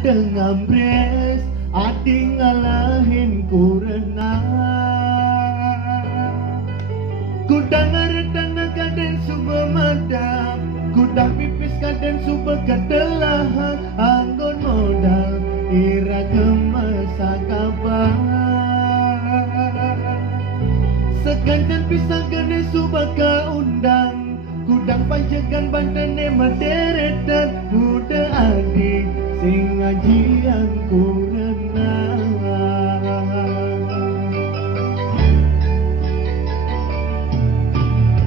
ada ngambres, adi ngalahin kurena. Kudang ngeredang kaden suba madam, kudang pipis kaden suba kedelah, anggon modal ira gemasa kabar. Seganten pisang kene suba kaundang, kudang panjagan bandane maderetan, muda adik sing ngajian kurena.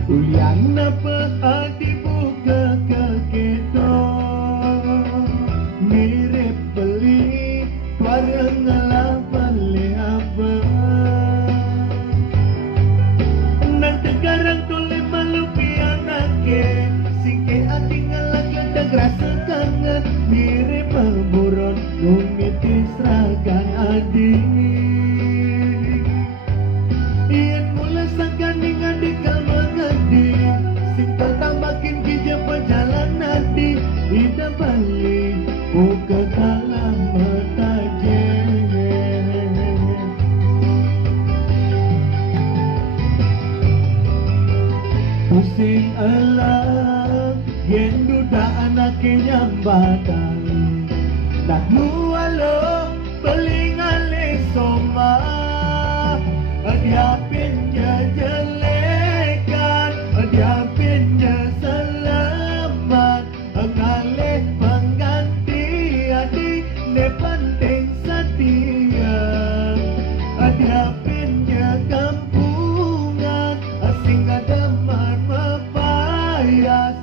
Ulian apa adi buka kekedo, mirip beli bareng ngalah beli apa. Nang tegarang tole malu pianake, singke adi ngalah gedang rasa kangen, mirip buron umiti seragan adi. Ian mula sangkan dengan dikal mengadi, singkal tambakin bija perjalanan di ida balik buka kalam mataje. Pusing alam yen duda anake nyambatan, dah nualo pelingale soma. Dia pinja jelekan, dia pinja selamat, ngalih pengganti adik ne penting setia. Dia pinja kampungan, sing ademan mepayas,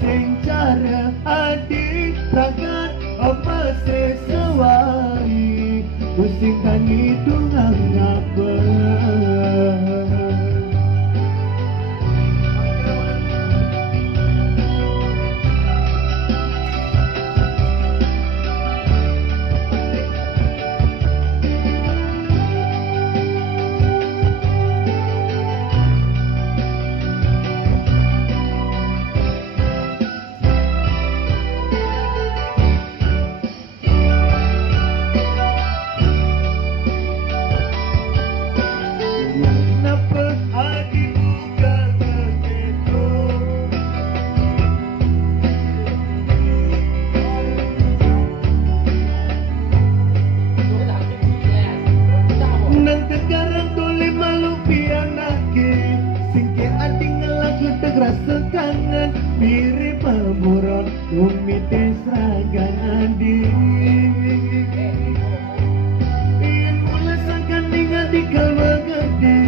sing cara adik ragat apa sesewai, pusingkan hidung ngapa. Rasa kangen mirip buron umite seragan adi. Ian mula sangkan dengan dikal mengerti,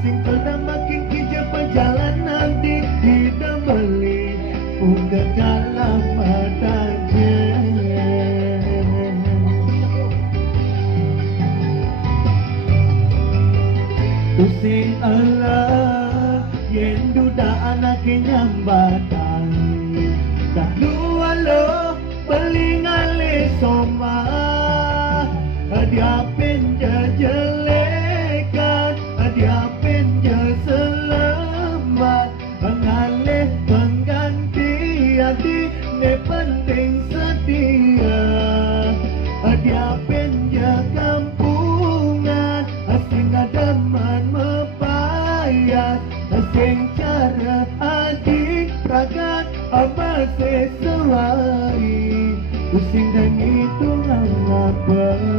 singkal dah makin kija perjalanan di hidup beli buka kalam mataje. Pusing Allah yen duda anake nyambatan, dah lualo pelingale soma. Dia pinja jelekan, dia pinja selamat, ngalih pengganti adik ne penting setia. Dia pinja kampungan, sing ademan mepayas, sing cara adik ragat apa sesuai, pusing dan itu ngapa.